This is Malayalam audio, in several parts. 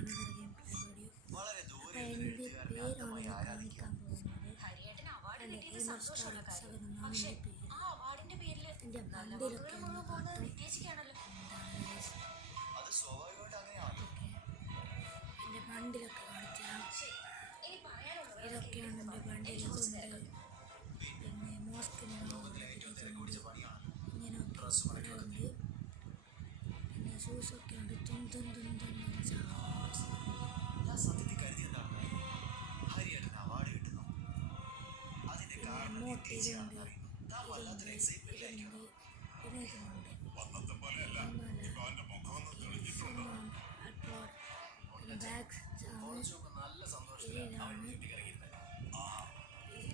another gameplay video. അപ്പോൾ എൻ്റെ പേരാണ് ഞാൻ കാണിക്കാൻ പോകുന്നത്. എൻ്റെ ഗെയിമർ സ്റ്റാർ X7 എന്നാണ് എൻ്റെ പേര്. എൻ്റെ ബണ്ടിലൊക്കെ ഒന്ന് കാട്ടും. എൻ്റെ ബണ്ടിലൊക്കെ കാണിക്കാം. ഇതൊക്കെയാണ് എൻ്റെ ബണ്ടിലുണ്ട്. പിന്നെ മോസ്കിനുള്ള ഇങ്ങനെയൊക്കെ ഉണ്ട്. പിന്നെ ഷൂസൊക്കെ ഉണ്ട്.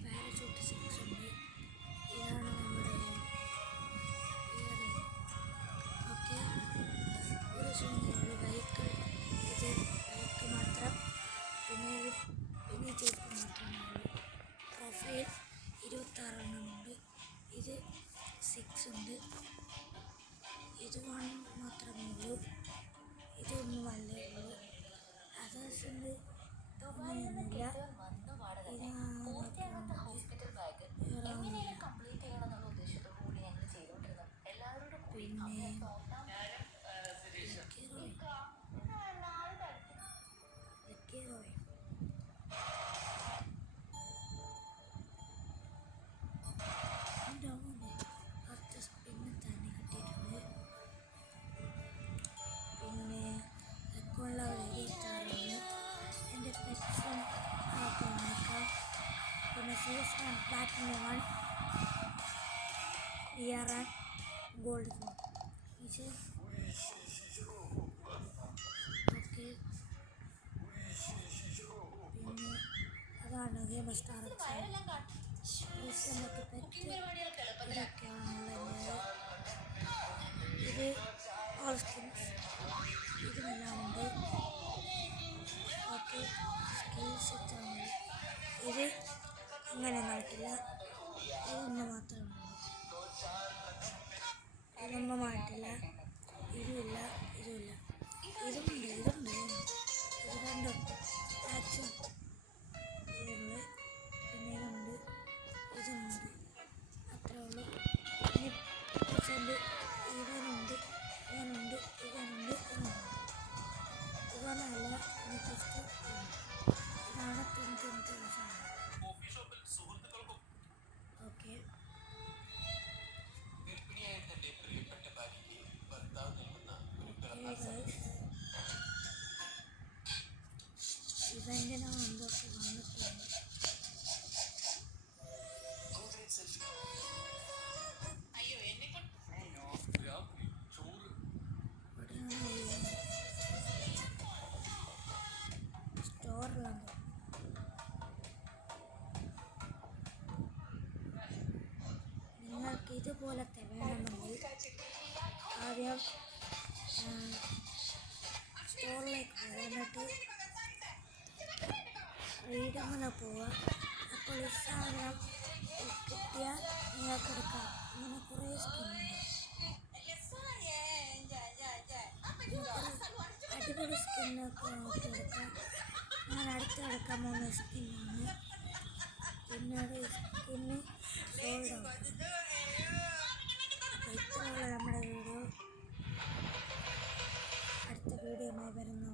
പാരച്യൂട്ട് സിക്സ് ഉണ്ട്. ഇതാണ് നമ്മുടെ ഓക്കെ. ഒരു ശൂന്യമുള്ളൂ ബൈക്ക്. ഇത് ബൈക്ക് മാത്രം. പിന്നെ ചെരുപ്പ് മാത്രമേ ഉള്ളൂ. പ്രൊഫൈൽ 26 എണ്ണമുണ്ട്. ഇത് 6 ഉണ്ട്. ഇത് 1 മാത്രമേ ഉള്ളൂ. ഇതൊന്നും അല്ലേ ഉള്ളൂ. അതേഴ്സ് ഉണ്ട്. അങ്ങനെയൊന്നുമില്ല. CS1 Platinum 1 ER Gold 4 ഇത് ഓക്കെ. പിന്നെ അതാണ് ഗെയിമർ സ്റ്റാർ ഇതൊക്കെയാണുള്ളത്. ഇത് ഓൾ സ്കിൻസ് ഇതുമെല്ലാം ഉണ്ട്. ഓക്കെ. സ്കിൽസ് ഇത്രയാണ്. ഇത് അങ്ങനെ മാറ്റില്ല. ഇതൊന്നും മാത്രമേ ഉള്ളൂ. ഇതൊന്നും മാറ്റില്ല. ഇതുമില്ല. ഇതുമില്ല. ഇതുമുണ്ട്. ഇത് രണ്ടും ആക്ഷൻ ഇതുണ്ട്. പിന്നെ ഇതുമുണ്ട്. അത്രേ ഉള്ളൂ. പിന്നെ ഇവനുണ്ട്. ഇവനല്ല. ജസ്റ്റ് ഇതാണ് സാധനം. ഓക്കെ. ഇവൻ്റിനാണ് എന്തൊക്കെ വന്നിട്ടുണ്ട്. സ്റ്റോറിലുണ്ട്. നിങ്ങൾക്ക് ഇതുപോലത്തെ വേണമെങ്കിൽ ആദ്യം സ്റ്റോറിലേക്ക് വന്നിട്ട് റീഡിങ്ങിന് പോവുക. അപ്പോൾ ഈ സാധനം കിട്ടിയാൽ നിങ്ങൾക്ക് എടുക്കാം. അങ്ങനെ കുറേ സ്കിന്നുണ്ട്. അടിപൊളി സ്കിന്നൊക്കെ നമുക്ക് എടുക്കാം. ഞാൻ അടുത്തെടുക്കാൻ പോകുന്ന സ്കിന്നാണ്. പിന്നീട് സ്കിന്ന് സോൾഡ് ആവും. അപ്പോൾ ഇത്രയുള്ള നമ്മുടെ വീഡിയോ. അടുത്ത വീഡിയോയുമായി വരുന്നു.